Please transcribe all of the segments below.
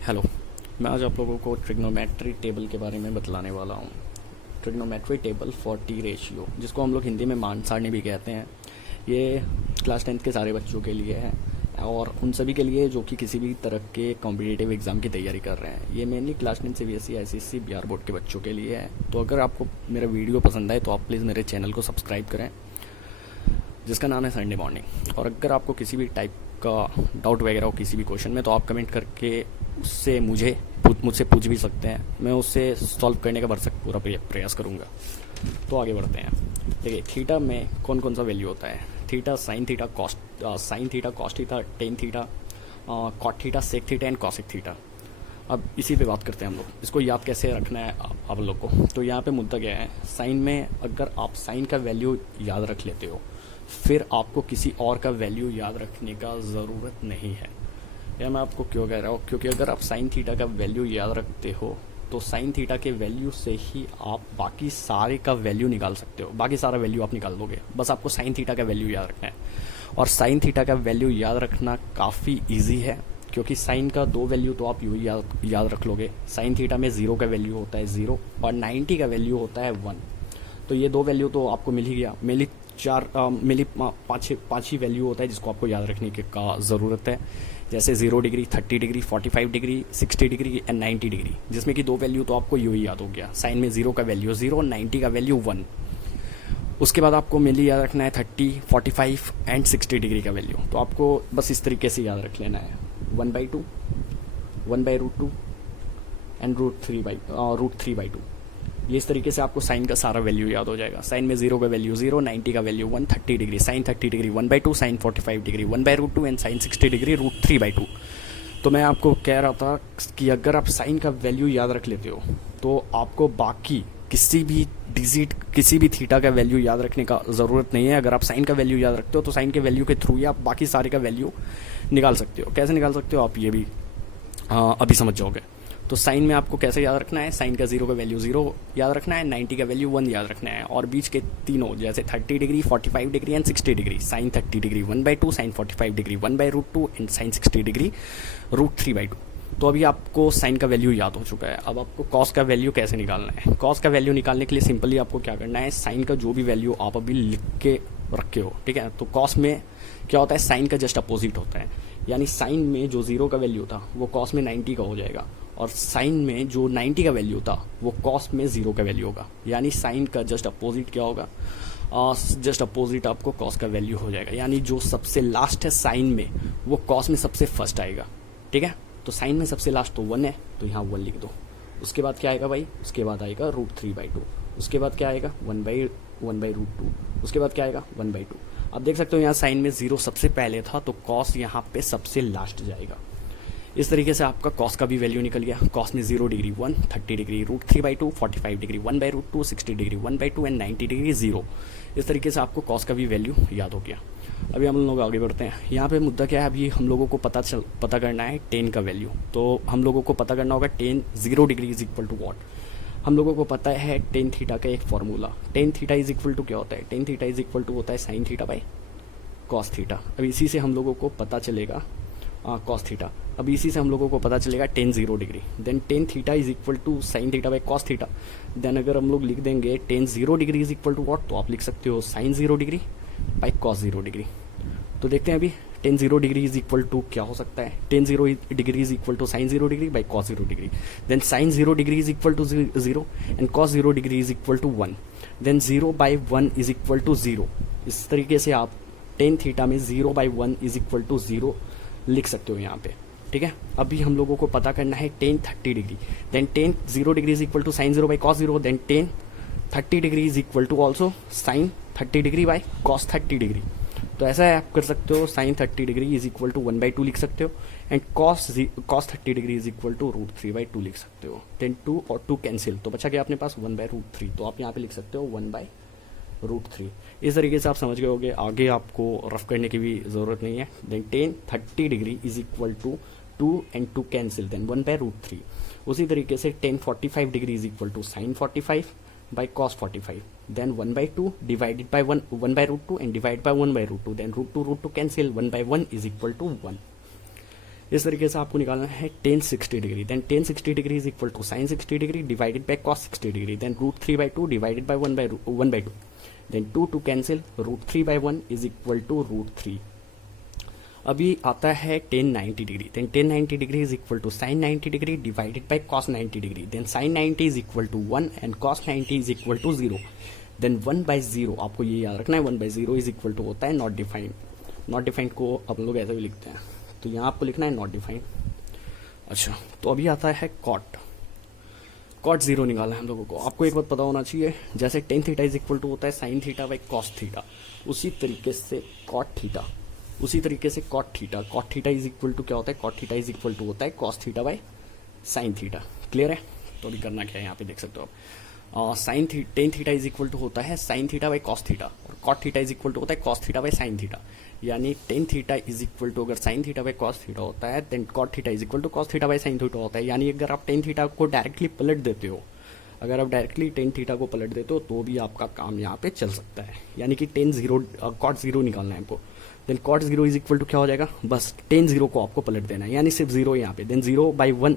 Hello. मैं आज आप लोगों को ट्रिग्नोमेट्री टेबल के बारे में बतलाने वाला हूँ। Trigonometry table for T ratio, जिसको हम लोग हिंदी में मान सारणी भी कहते हैं, ये क्लास 10th के सारे बच्चों के लिए है और उन सभी के लिए जो कि किसी भी तरह के कॉम्पिटिटिव एग्ज़ाम की तैयारी कर रहे हैं। ये mainly class 10 CBSE ICSE Bihar board के बच्चों के लिए है। तो अगर आपको मेरा वीडियो पसंद आए तो आप प्लीज़ मेरे चैनल को सब्सक्राइब करें, जिसका नाम है संडे मॉर्निंग। और अगर आपको किसी भी टाइप का डाउट वगैरह हो किसी भी क्वेश्चन में, तो आप कमेंट करके उससे मुझसे पूछ भी सकते हैं। मैं उससे सॉल्व करने का भरसक पूरा प्रयास करूंगा। तो आगे बढ़ते हैं। देखिए, थीटा में कौन कौन सा वैल्यू होता है। Theta, sine theta, cos theta, tan theta, cot theta, sec theta and cosec theta. अब इसी पे बात करते हैं हम लोग। इसको याद कैसे रखना है आप लोग को। तो यहाँ पे मुद्दा क्या है, साइन में अगर आप साइन का वैल्यू याद रख लेते हो, फिर आपको किसी और का वैल्यू याद रखने का ज़रूरत नहीं है। यह मैं आपको क्यों कह रहा हूँ, क्योंकि अगर आप साइन थीटा का वैल्यू याद रखते हो तो साइन थीटा के वैल्यू से ही आप बाकी सारे का वैल्यू निकाल सकते हो। बाकी सारा वैल्यू आप निकाल दोगे, बस आपको साइन थीटा का वैल्यू याद रखना है। और साइन थीटा का वैल्यू याद रखना काफ़ी ईजी है, क्योंकि साइन का दो वैल्यू तो आप यूँ याद रख लोगे। साइन थीटा में 0 का वैल्यू होता है 0 और 90 का वैल्यू होता है 1। तो ये दो वैल्यू तो आपको मिल ही गया। मेनली पाँच ही वैल्यू होता है जिसको आपको याद रखने का ज़रूरत है, जैसे 0 degree, 30 degree, 45 degree, 60 degree and 90 degree, जिसमें कि दो वैल्यू तो आपको यूँ ही याद हो गया। साइन में 0 का वैल्यू 0, 90 का वैल्यू 1। उसके बाद आपको मेनली याद रखना है 30, 45 एंड 60 डिग्री का वैल्यू। तो आपको बस इस तरीके से याद रख लेना है 1/2, 1/√2 एंड √3/2। ये इस तरीके से आपको साइन का सारा वैल्यू याद हो जाएगा। साइन में 0 का वैल्यू 0, 90 का value 1, 30 degree, sine 30 degree 1/2, sine 45 degree 1/√2 and sine 60 degree √3/2। तो मैं आपको कह रहा था कि अगर आप साइन का वैल्यू याद रख लेते हो तो आपको बाकी किसी भी थीटा का वैल्यू याद रखने का ज़रूरत नहीं है। अगर आप साइन का वैल्यू याद रखते हो तो साइन के वैल्यू के थ्रू ही आप बाकी सारे का वैल्यू निकाल सकते हो। कैसे निकाल सकते हो आप ये भी अभी समझ जाओगे। तो साइन में आपको कैसे याद रखना है, साइन का 0 का वैल्यू 0 याद रखना है, 90 का वैल्यू 1 याद रखना है, और बीच के तीनों जैसे 30 degree, 45 degree and 60 degree. Sine 30 degree 1/2, sine 45 degree 1/√2 and sine 60 degree √3/2। तो अभी आपको साइन का वैल्यू याद हो चुका है। अब आपको कॉस का वैल्यू कैसे निकालना है। कॉस का वैल्यू निकालने के लिए सिंपली आपको क्या करना है, साइन का जो भी वैल्यू आप अभी लिख के रखे हो, ठीक है। तो कॉस में क्या होता है, साइन का जस्ट अपोजिट होता है। यानी साइन में जो 0 का वैल्यू था वो कॉस में 90 का हो जाएगा, और साइन में जो 90 का वैल्यू था वो कॉस में 0 का वैल्यू होगा। यानी साइन का जस्ट अपोजिट क्या होगा, जस्ट अपोजिट आपको कॉस का वैल्यू हो जाएगा। यानी जो सबसे लास्ट है साइन में वो कॉस में सबसे फर्स्ट आएगा, ठीक है। तो साइन में सबसे लास्ट तो 1 है, तो यहाँ 1 लिख दो। उसके बाद क्या आएगा भाई, उसके बाद आएगा √3/2। उसके बाद क्या आएगा 1/√2। उसके बाद क्या आएगा 1/2। अब देख सकते हो यहाँ साइन में 0 सबसे पहले था, तो कॉस यहाँ पे सबसे लास्ट जाएगा। इस तरीके से आपका कॉस का भी वैल्यू निकल गया। कॉस में 0 degree 1, 30 degree √3/2, 45 degree 1/√2, 60 degree 1/2 and 90 degree 0। इस तरीके से आपको कॉस का भी वैल्यू याद हो गया। अभी हम लोग आगे बढ़ते हैं। यहाँ पे मुद्दा क्या है, अभी हम लोगों को पता करना है टेन का वैल्यू। तो हम लोगों को पता करना होगा tan 0 degree is equal to what. हम लोगों को पता है टेन थीटा का एक formula. Tan theta is equal to क्या होता है, tan theta is equal to होता है sine theta by cos theta. अब इसी से हम लोगों को पता चलेगा कॉस थीटा। अब इसी से हम लोगों को पता चलेगा tan 0 degree, then tan theta is equal to sine theta by cos theta. Then अगर हम लोग लिख देंगे tan 0 degree is equal to what, तो आप लिख सकते हो sine 0 degree by cos 0 degree. तो देखते हैं अभी tan 0 degree is equal to क्या हो सकता है, tan 0 degree is equal to sine 0 degree by cos 0 degree. Then sine 0 degree is equal to 0 and cos 0 degree is equal to 1। Then 0/1 is equal to 0। इस तरीके से आप tan theta में 0/1 is equal to 0 लिख सकते हो यहाँ पे, ठीक है। अभी हम लोगों को पता करना है tan 30 degree. Then tan 0 degree is equal to sine 0 by cos 0। Then tan 30 degree is equal to also sine 30 degree by cos 30 degree. तो ऐसा है, आप कर सकते हो sine 30 degree is equal to 1/2 लिख सकते हो, and cos 30 degree is equal to √3/2 लिख सकते हो। देन 2 और 2 कैंसिल, तो बचा गया अपने पास 1/√3। तो आप यहाँ पे लिख सकते हो 1/√3। इस तरीके से आप समझ गए होगे, आगे आपको रफ करने की भी ज़रूरत नहीं है। Then tan 30 degree is equal to 2 and 2 cancel, then 1/√3। उसी तरीके से tan 45 degree is equal to sine 45 by cos 45, then 1/2 divided by 1/√2 and divide by 1/√2, then √2 cancel, 1/1 is equal to 1। इस तरीके से आपको निकालना है tan 60 degree, then tan 60 degree is equal to sine 60 degree divided by cos 60 degree, then √3/2 divided by 1/2, then 2 cancel, √3/1 is equal to √3। अभी आता है tan 90 degree, then tan 90 degree is equal to sine 90 degree divided by cos 90 degree, then sine 90 is equal to 1 and cos 90 is equal to 0, then 1/0। आपको ये याद रखना है 1/0 is equal to होता है नॉट डिफाइंड। नॉट डिफाइंड को हम लोग ऐसे भी लिखते हैं, तो यहाँ आपको लिखना है नॉट डिफाइंड। अच्छा, तो अभी आता है कॉट 0 निकालना है हम लोगों को। आपको एक बात पता होना चाहिए, जैसे tan theta is equal to होता है sine theta by cos theta, उसी तरीके से कॉट थीटा, उसी तरीके से cot theta is equal to क्या होता है, cot theta is equal to होता है cos theta by sine theta. Clear है? तो अभी करना क्या है, यहाँ पे देख सकते हो आप, tan theta is equal to होता है sine theta by cos theta, और cot theta is equal to होता है cos theta by sine theta. यानी tan theta is equal to अगर sine theta by cos theta होता है, then cot theta is equal to cos theta by sine theta होता है। यानी अगर आप टेन थीटा को डायरेक्टली पलट देते हो, अगर आप डायरेक्टली टेन थीटा को पलट देते हो तो भी आपका काम यहाँ पे चल सकता है। यानी कि कॉट 0 निकालना है आपको, then cot 0 is equal to क्या हो जाएगा, बस टेन 0 को आपको पलट देना है, यानी सिर्फ 0 यहाँ पे, देन 0/1।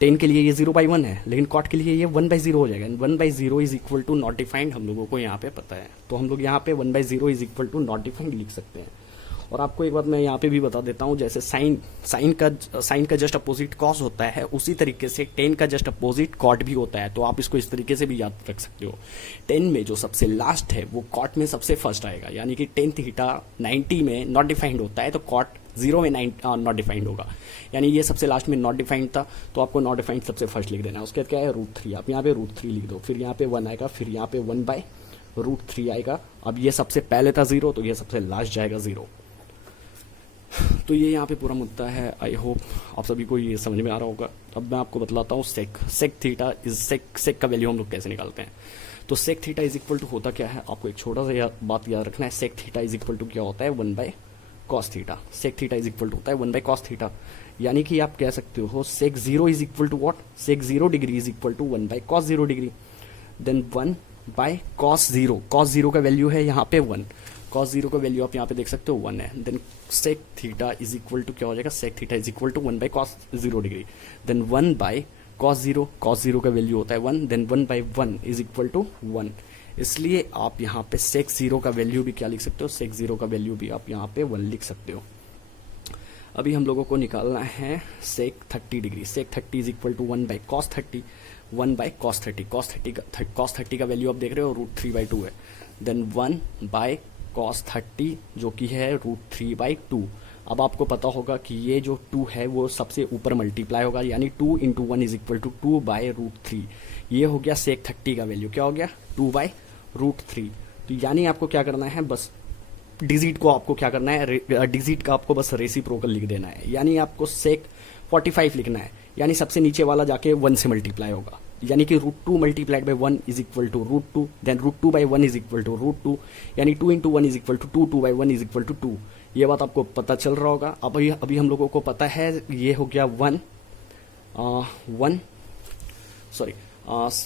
टेन के लिए ये 0/1 है, लेकिन कॉट के लिए ये 1/0 हो जाएगा। 1/0 is equal to not defined हम लोगों को यहाँ पे पता है, तो हम लोग यहाँ पे 1/0 is equal to not defined लिख सकते हैं। और आपको एक बात मैं यहाँ पे भी बता देता हूँ, जैसे साइन का जस्ट अपोजिट कॉस होता है, उसी तरीके से टेन का जस्ट अपोजिट कॉट भी होता है। तो आप इसको इस तरीके से भी याद रख सकते हो, टेन में जो सबसे लास्ट है वो कॉट में सबसे फर्स्ट आएगा। यानी कि टेन थीटा 90 में नॉट डिफाइंड होता है, तो कॉट 0 में नॉट डिफाइंड होगा। यानी ये सबसे लास्ट में नॉट डिफाइंड था, तो आपको नॉट डिफाइंड सबसे फर्स्ट लिख देना है। उसके बाद क्या है, √3। आप यहाँ पे √3 लिख दो, फिर यहाँ पे 1 आएगा, फिर यहाँ पे 1/√3 आएगा। अब ये सबसे पहले था 0, तो ये सबसे लास्ट जाएगा 0। तो ये यहाँ पे पूरा मुद्दा है। आई होप आप सभी को ये समझ में आ रहा होगा। अब मैं आपको बतलाता हूँ सेक थीटा इज सेक का वैल्यू हम लोग कैसे निकालते हैं। तो sec theta is equal to होता क्या है, आपको एक छोटा सा बात याद रखना है। Sec theta is equal to क्या होता है, 1/cos theta. Sec theta is equal to होता है 1/cos थीटा। यानी कि आप कह सकते हो sec 0 is equal to what, sec 0 degree is equal to 1/cos 0 degree, then 1/cos 0। cos 0 का वैल्यू है यहाँ पे 1, cos 0 का वैल्यू आप यहाँ पे देख सकते हो 1 है। Then sec theta is equal to क्या हो जाएगा, sec theta is equal to 1/cos 0 degree, then 1/cos 0। cos 0 का वैल्यू होता है 1, देन 1/1 इज इक्वल टू 1। इसलिए आप यहाँ पे सेक 0 का वैल्यू भी क्या लिख सकते हो, सेक 0 का वैल्यू भी आप यहाँ पे 1 लिख सकते हो। अभी हम लोगों को निकालना है sec 30 degree. Sec 30 is equal to 1/cos 30, 1/cos 30। cos 30 का वैल्यू आप देख रहे हो √3/2 है, देन 1/cos 30 जो कि है √3/2। अब आपको पता होगा कि ये जो 2 है वो सबसे ऊपर मल्टीप्लाई होगा, यानी 2 × 1 इज इक्वल टू 2/√3। ये हो गया सेक 30 का वैल्यू, क्या हो गया 2/√3। तो यानी आपको क्या करना है, बस डिजिट को आपको क्या करना है, डिजिट का आपको बस रेसिप्रोकल लिख देना है। यानी आपको सेक 45 लिखना है, यानी सबसे नीचे वाला जाके 1 से मल्टीप्लाई होगा, यानी कि √2 multiplied by 1 is equal to √2, then √2/1 is equal to √2, यानी 2 × 1 is equal to 2, 2/1 is equal to 2। ये बात आपको पता चल रहा होगा। अब अभी हम लोगों को पता है ये हो गया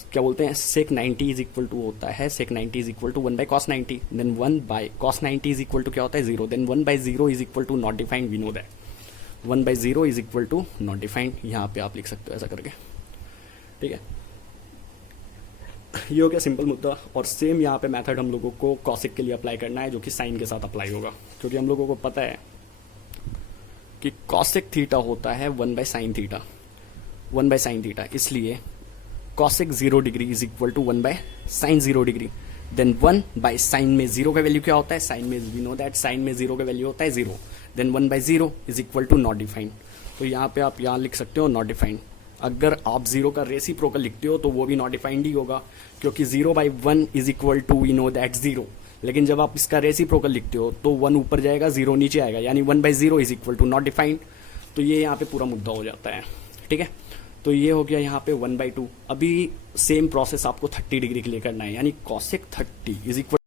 क्या बोलते हैं, सेक 90 इज इक्वल टू होता है, sec 90 is equal to 1/cos 90, then 1/cos 90 is equal to क्या होता है 0, then 1/0 is equal to not defined, we know that 1/0 is equal to not defined. यहाँ पे आप लिख सकते हो ऐसा करके, ठीक है। ये हो गया सिंपल मुद्दा। और सेम यहाँ पे मेथड हम लोगों को कॉसिक के लिए अप्लाई करना है, जो कि साइन के साथ अप्लाई होगा, क्योंकि हम लोगों को पता है कि कॉसिक थीटा होता है 1/sin थीटा, 1/sin थीटा। इसलिए cosec 0 degree is equal to 1/sin 0 degree, then 1/sin में 0 का वैल्यू क्या होता है, साइन में वी नो दैट साइन में 0 का वैल्यू होता है 0, then 1/0 is equal to not defined. तो यहाँ पे आप यहाँ लिख सकते हो नॉट डिफाइंड। अगर आप 0 का रेसिप्रोकल लिखते हो तो वो भी नॉट डिफाइंड ही होगा, क्योंकि 0/1 is equal to we know that 0। लेकिन जब आप इसका रेसिप्रोकल लिखते हो तो 1 ऊपर जाएगा 0 नीचे आएगा, यानी 1/0 is equal to not defined. तो ये यहाँ पे पूरा मुद्दा हो जाता है, ठीक है। तो ये हो गया यहाँ पे 1/2। अभी सेम प्रोसेस आपको 30 डिग्री के लिए करना है, यानी कॉसिक 30 इज इक्वल,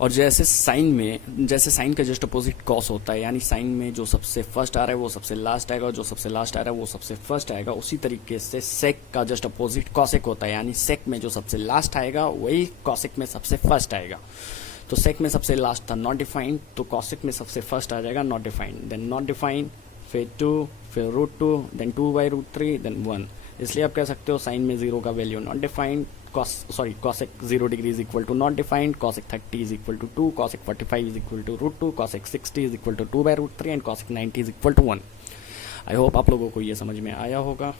और जैसे साइन का जस्ट अपोजिट कॉस होता है, यानी साइन में जो सबसे फर्स्ट आ रहा है वो सबसे लास्ट आएगा, और जो सबसे लास्ट आ रहा है वो सबसे फर्स्ट आएगा। उसी तरीके से सेक का जस्ट अपोजिट कॉसिक होता है, यानी सेक में जो सबसे लास्ट आएगा वही कॉसिक में सबसे फर्स्ट आएगा। तो सेक में सबसे लास्ट था नॉट डिफाइंड, तो कॉसिक में सबसे फर्स्ट आ जाएगा not defined, then not defined, फिर 2, फिर √2, देन 2/√3, देन 1। इसलिए आप कह सकते हो साइन में 0 का value not defined, cosec 0 degree is equal to not defined, cosec 30 is equal to 2, cosec 45 is equal to √2, cosec 60 is equal to 2/√3 and cosec 90 is equal to 1। I hope आप लोगों को ये समझ में आया होगा,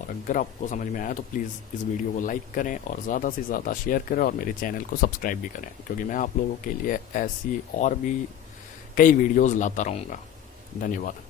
और अगर आपको समझ में आया तो प्लीज़ इस वीडियो को लाइक करें और ज़्यादा से ज़्यादा शेयर करें और मेरे चैनल को सब्सक्राइब भी करें, क्योंकि मैं आप लोगों के लिए ऐसी और भी कई वीडियोज़ लाता रहूँगा। धन्यवाद।